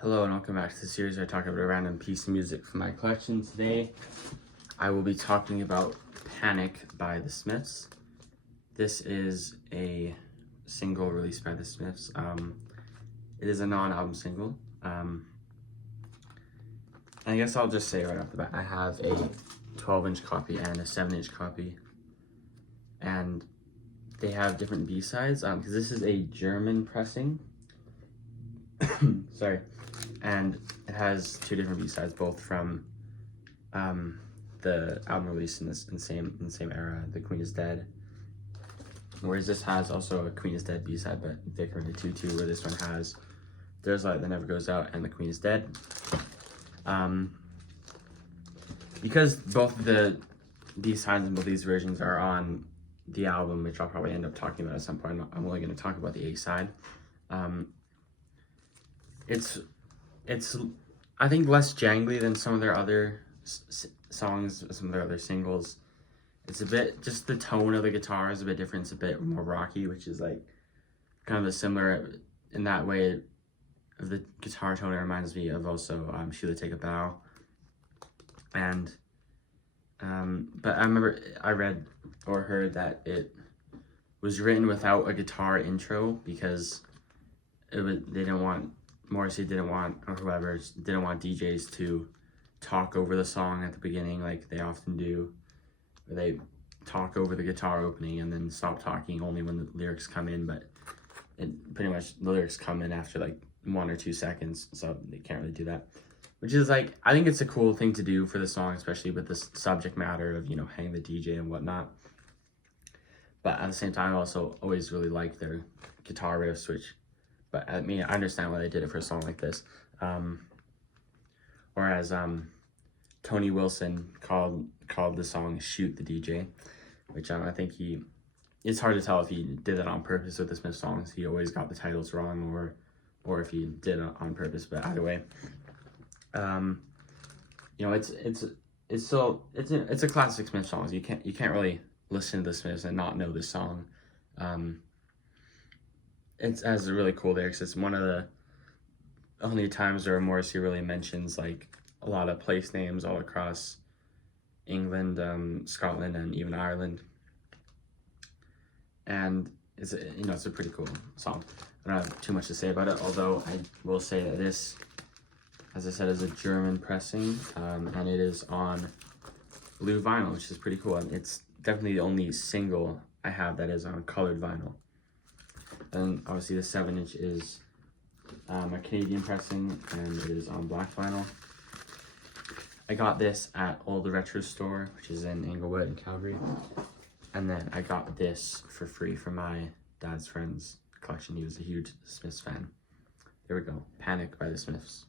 Hello and welcome back to the series where I talk about a random piece of music from my collection. Today, I will be talking about Panic by the Smiths. This is a single released by the Smiths. It is a non-album single. I guess I'll just say right off the bat, I have a 12-inch copy and a 7-inch copy. And they have different B-sides, because this is a German pressing. Sorry. And it has two different B-sides, both from the album released in the same era, The Queen Is Dead. Whereas this has also a Queen Is Dead B-side, but thicker into 2-2, where this one has There's Light That Never Goes Out and The Queen Is Dead. Because both of the B-sides and both these versions are on the album, which I'll probably end up talking about at some point, I'm only going to talk about the A-side. It's I think less jangly than some of their other songs, some of their other singles. It's a bit, just the tone of the guitar is a bit different. It's a bit more rocky, which is like kind of a similar in that way of the guitar tone. It reminds me of also Sheila Take a Bow. And but I remember I read or heard that it was written without a guitar intro because Morrissey didn't want, or whoever, didn't want DJs to talk over the song at the beginning like they often do. They talk over the guitar opening and then stop talking only when the lyrics come in, but pretty much the lyrics come in after like 1 or 2 seconds, so they can't really do that. Which is like, I think it's a cool thing to do for the song, especially with this subject matter of, hang the DJ and whatnot. But at the same time, I also always really like their guitar riffs, but I mean, I understand why they did it for a song like this. Whereas Tony Wilson called the song "Shoot the DJ," which I think it's hard to tell if he did that on purpose with the Smiths songs. He always got the titles wrong, or if he did it on purpose. But either way, it's a classic Smiths song. You can't really listen to the Smiths and not know this song. It has a really cool lyrics. It's one of the only times where Morrissey really mentions like a lot of place names all across England, Scotland, and even Ireland. And it's a pretty cool song. I don't have too much to say about it, although I will say that this, as I said, is a German pressing, and it is on blue vinyl, which is pretty cool. And it's definitely the only single I have that is on colored vinyl. And obviously the 7-inch is a Canadian pressing, and it is on black vinyl. I got this at Old Retro Store, which is in Inglewood and Calgary. And then I got this for free from my dad's friend's collection. He was a huge Smiths fan. There we go. Panic by the Smiths.